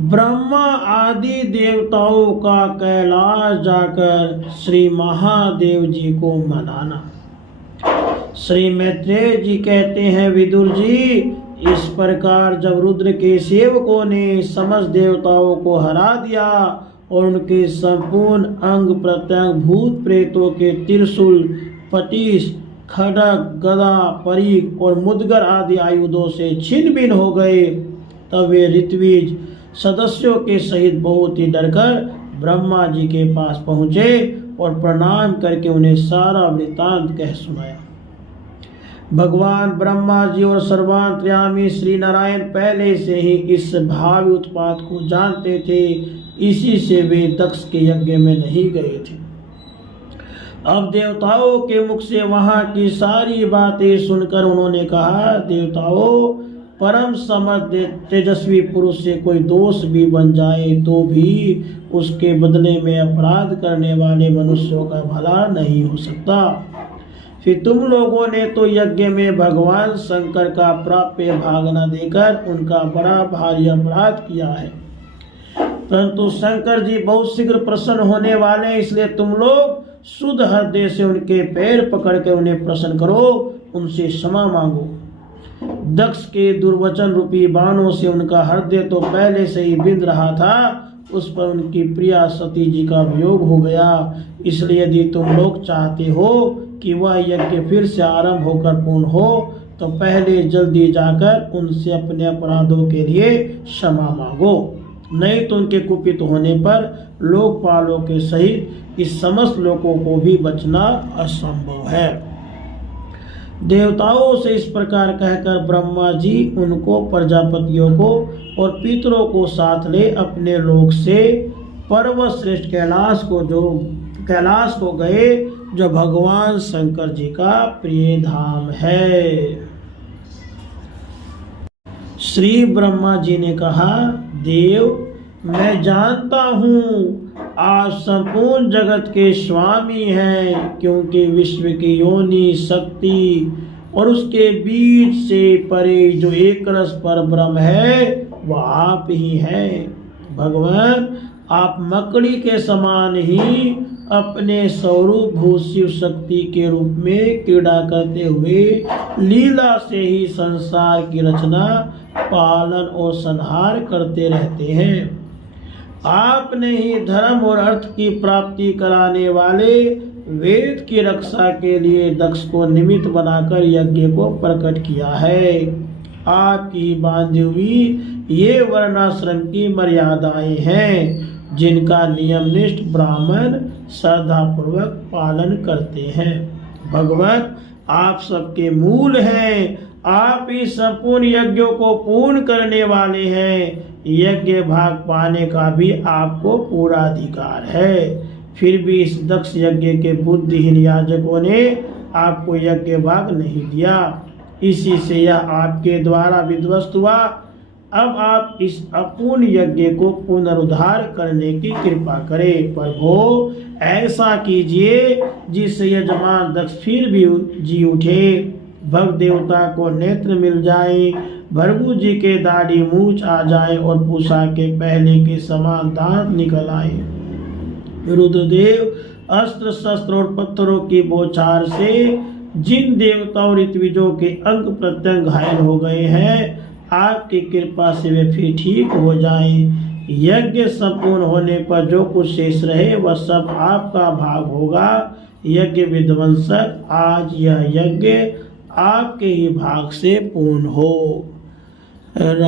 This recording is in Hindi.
ब्रह्मा आदि देवताओं का कैलाश जाकर श्री महादेव जी को मनाना। श्री मैत्रेय जी कहते हैं, विदुर जी, इस प्रकार जब रुद्र के सेवकों ने समस्त देवताओं को हरा दिया और उनके संपूर्ण अंग प्रत्यंग भूत प्रेतों के त्रिशूल, पटीस, खड्ग, गदा, परीक और मुद्गर आदि आयुधों से छिन्न भिन्न हो गए, तब वे ऋत्विज सदस्यों के सहित बहुत ही डरकर ब्रह्मा जी के पास पहुँचे और प्रणाम करके उन्हें सारा वृत्तांत कह सुनाया। भगवान ब्रह्मा जी और सर्वांतर्यामी श्री नारायण पहले से ही इस भावी उत्पात को जानते थे, इसी से वे दक्ष के यज्ञ में नहीं गए थे। अब देवताओं के मुख से वहां की सारी बातें सुनकर उन्होंने कहा, देवताओं, परम समर्थ तेजस्वी पुरुष से कोई दोष भी बन जाए तो भी उसके बदले में अपराध करने वाले मनुष्यों का भला नहीं हो सकता। फिर तुम लोगों ने तो यज्ञ में भगवान शंकर का प्राप्य भाग न देकर उनका बड़ा भारी अपराध किया है, परंतु शंकर जी बहुत शीघ्र प्रसन्न होने वाले हैं, इसलिए तुम लोग शुद्ध हृदय से उनके पैर पकड़कर उन्हें प्रसन्न करो, उनसे क्षमा मांगो। दक्ष के दुर्वचन रूपी बाणों से उनका हृदय तो पहले से ही बिंद रहा था, उस पर उनकी प्रिया सती जी का वियोग हो गया। इसलिए यदि तुम लोग चाहते हो कि वह यज्ञ फिर से आरंभ होकर पूर्ण हो, तो पहले जल्दी जाकर उनसे अपने अपराधों के लिए क्षमा मांगो, नहीं तो उनके कुपित होने पर लोकपालों के सहित इस समस्त लोगों को भी बचना असंभव है। देवताओं से इस प्रकार कहकर ब्रह्मा जी उनको, प्रजापतियों को और पितरों को साथ ले अपने लोक से पर्वत श्रेष्ठ कैलाश को गए, जो भगवान शंकर जी का प्रिय धाम है। श्री ब्रह्मा जी ने कहा, देव, मैं जानता हूँ आप संपूर्ण जगत के स्वामी हैं, क्योंकि विश्व की योनि, शक्ति और उसके बीच से परे जो एक रस पर ब्रह्म है वह आप ही हैं। भगवान, आप मकड़ी के समान ही अपने स्वरूप भूत शिव शक्ति के रूप में क्रीड़ा करते हुए लीला से ही संसार की रचना, पालन और संहार करते रहते हैं। आपने ही धर्म और अर्थ की प्राप्ति कराने वाले वेद की रक्षा के लिए दक्ष को निमित्त बनाकर यज्ञ को प्रकट किया है। आपकी बांधी हुई ये वर्णाश्रम की मर्यादाएं हैं, जिनका नियमनिष्ठ ब्राह्मण श्रद्धा पूर्वक पालन करते हैं। भगवान, आप सबके मूल हैं, आप ही संपूर्ण यज्ञों को पूर्ण करने वाले हैं। यज्ञ भाग पाने का भी आपको पूरा अधिकार है। फिर भी इस दक्ष यज्ञ के बुद्धिहीन याजकों ने आपको यज्ञ भाग नहीं दिया, इसी से यह आपके द्वारा विध्वस्त हुआ। अब आप इस अपूर्ण यज्ञ को पुनरुद्धार करने की कृपा करें। प्रभु, ऐसा कीजिए जिससे यजमान दक्ष फिर भी जी उठे, भक्त देवता को नेत्र मिल जाए, भृगु जी के दाढ़ी मूछ आ जाए और पूषा के पहले के समान दांत निकल आए। रुद्रदेव अस्त्र शस्त्र और पत्थरों की बौछार से जिन देवताओं और ऋत्विजों के अंग प्रत्यंग घायल हो गए हैं, आपकी कृपा से वे फिर ठीक हो जाएं। यज्ञ संपूर्ण होने पर जो कुछ शेष रहे वह सब आपका भाग होगा। यज्ञ विध्वंसक, आज यह यज्ञ आपके ही भाग से पूर्ण हो। राधे।